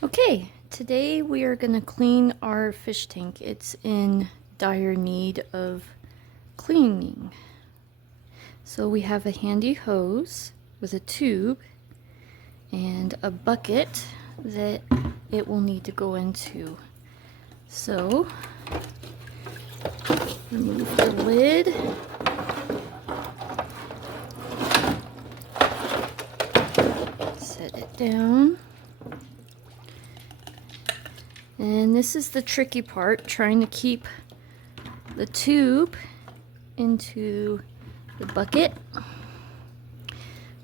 Okay, today we are going to clean our fish tank. It's in dire need of cleaning. So we have a handy hose with a tube and a bucket that it will need to go into. So, remove the lid. Set it down. And this is the tricky part, trying to keep the tube into the bucket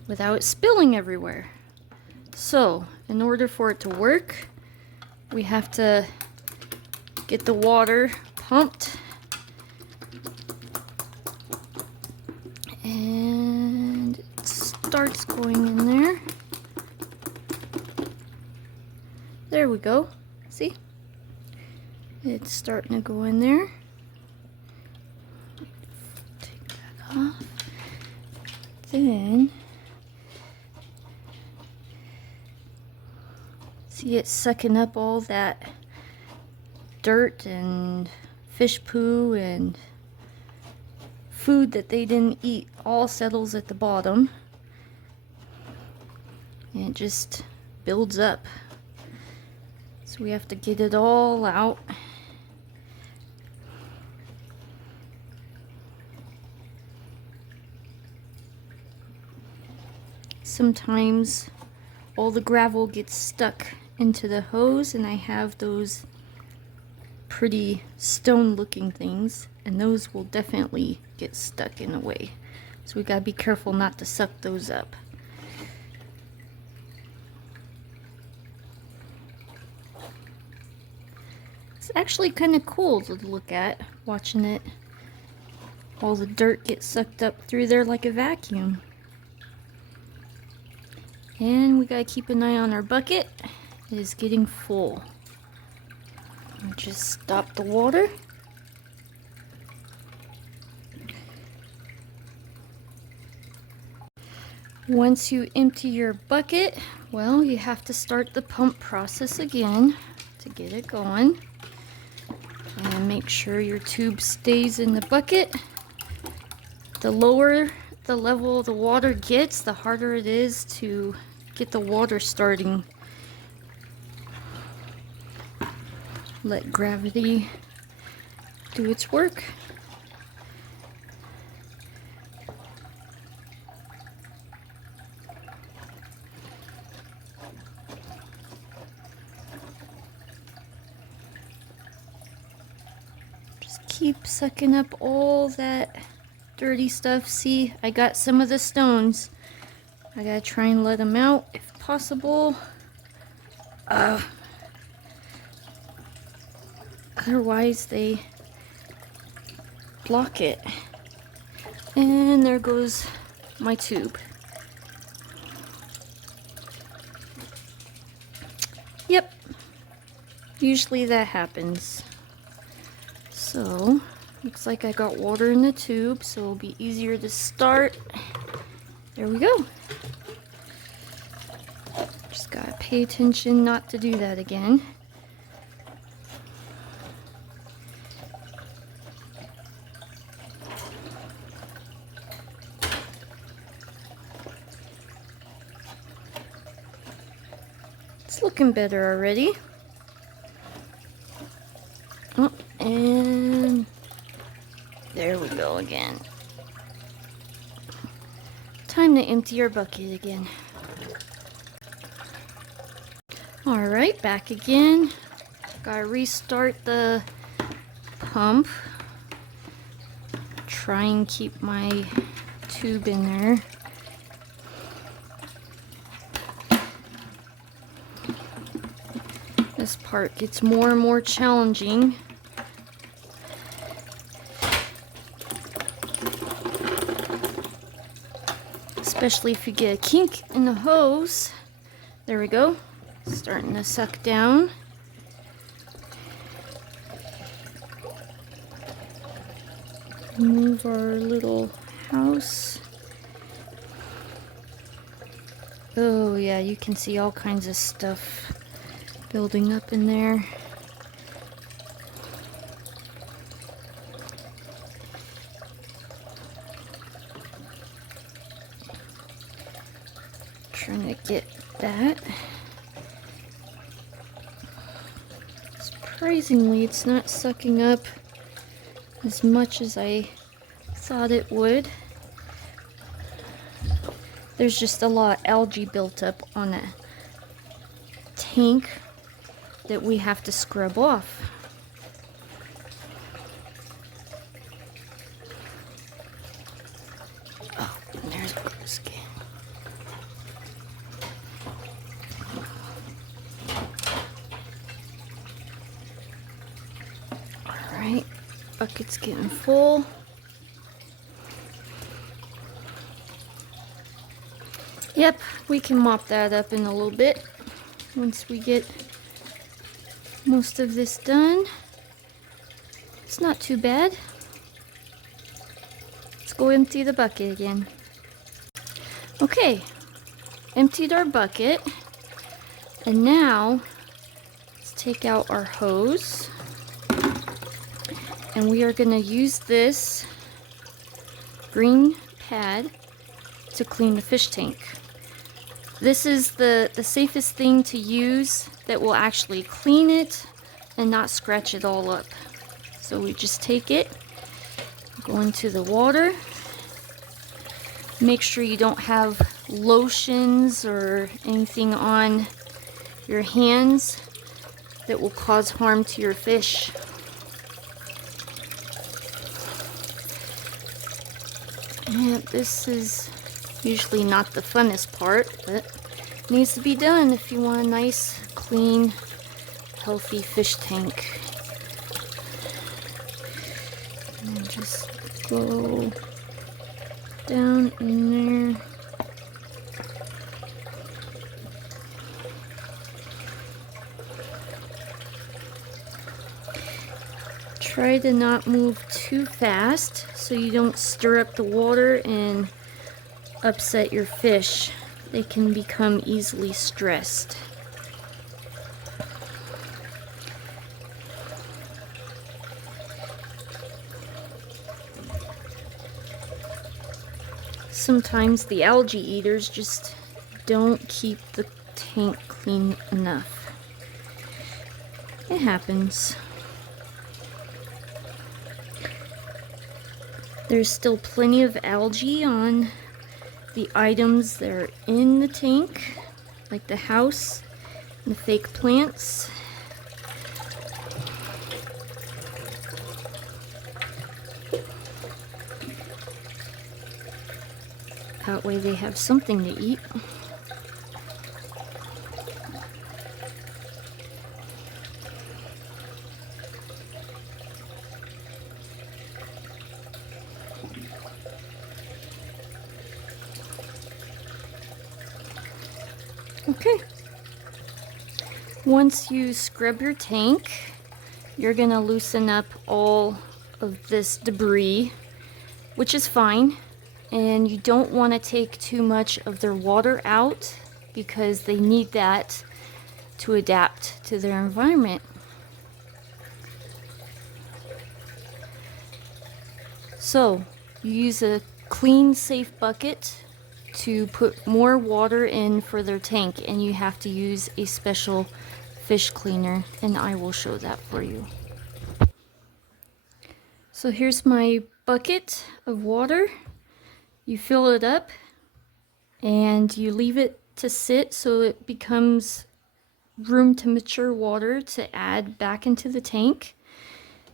without spilling everywhere. So, in order for it to work, we have to get the water pumped and it starts going in there. There we go. See? It's starting to go in there. Take that off. Then, see it sucking up all that dirt and fish poo and food that they didn't eat, all settles at the bottom. And it just builds up. So we have to get it all out. Sometimes all the gravel gets stuck into the hose, and I have those pretty stone looking things, and those will definitely get stuck in the way. So we gotta be careful not to suck those up. It's actually kind of cool to look at, watching it, all the dirt get sucked up through there like a vacuum. And we gotta keep an eye on our bucket. It is getting full. Just stop the water. Once you empty your bucket, well, you have to start the pump process again to get it going. And make sure your tube stays in the bucket. The lower the level the water gets, the harder it is to get the water starting. Let gravity do its work. Just keep sucking up all that dirty stuff. See, I got some of the stones. I gotta try and let them out if possible. Otherwise they block it. And there goes my tube. Yep, usually that happens. So, looks like I got water in the tube, so it'll be easier to start. There we go. Just gotta pay attention not to do that again. It's looking better already. Oh, and there we go again. Time to empty your bucket again. Alright, back again. Gotta restart the pump. Try and keep my tube in there. This part gets more and more challenging. Especially if you get a kink in the hose. There we go. Starting to suck down. Move our little house. Oh yeah, you can see all kinds of stuff building up in there. Trying to get that. Surprisingly, it's not sucking up as much as I thought it would. There's just a lot of algae built up on the tank that we have to scrub off. Oh, there's the skin. Alright, bucket's getting full. Yep, we can mop that up in a little bit once we get most of this done. It's not too bad. Let's go empty the bucket again. Okay, emptied our bucket, and now let's take out our hose, and we are going to use this green pad to clean the fish tank. This is the safest thing to use that will actually clean it and not scratch it all up. So we just take it, go into the water. Make sure you don't have lotions or anything on your hands that will cause harm to your fish. And this is usually not the funnest part, but it needs to be done if you want a nice, clean, healthy fish tank. And just go down in there. Try to not move too fast so you don't stir up the water and upset your fish. They can become easily stressed. Sometimes the algae eaters just don't keep the tank clean enough. It happens. There's still plenty of algae on the items that are in the tank, like the house and the fake plants. That way they have something to eat. Okay. Once you scrub your tank, you're gonna loosen up all of this debris, which is fine. And you don't want to take too much of their water out because they need that to adapt to their environment. So you use a clean, safe bucket to put more water in for their tank, and you have to use a special fish cleaner, and I will show that for you. So here's my bucket of water. You fill it up and you leave it to sit so it becomes room temperature water to add back into the tank.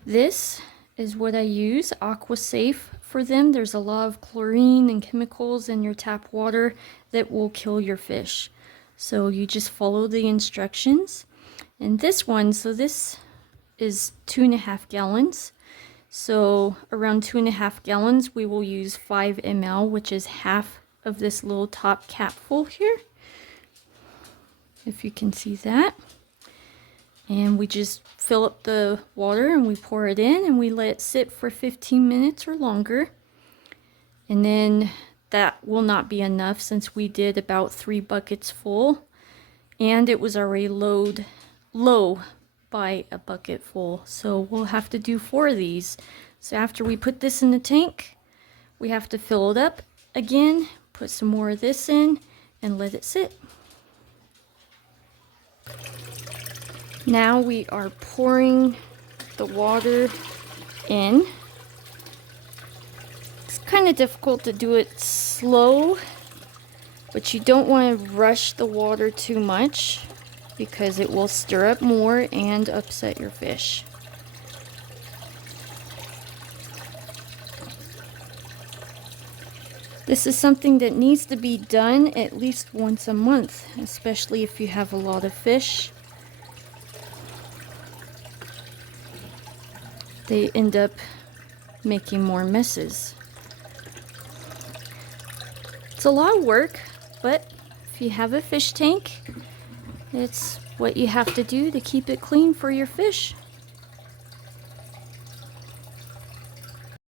This is what I use, AquaSafe, for them. There's a lot of chlorine and chemicals in your tap water that will kill your fish. So you just follow the instructions. And this one, so this is 2.5 gallons. So around 2.5 gallons, we will use 5 ml, which is half of this little top capful here, if you can see that. And we just fill up the water and we pour it in and we let it sit for 15 minutes or longer. And then that will not be enough since we did about 3 buckets full and it was already low low by a bucket full. So we'll have to do 4 of these. So after we put this in the tank, we have to fill it up again, put some more of this in, and let it sit. Now we are pouring the water in. It's kind of difficult to do it slow, but you don't want to rush the water too much because it will stir up more and upset your fish. This is something that needs to be done at least once a month, especially if you have a lot of fish. They end up making more messes. It's a lot of work, but if you have a fish tank, it's what you have to do to keep it clean for your fish.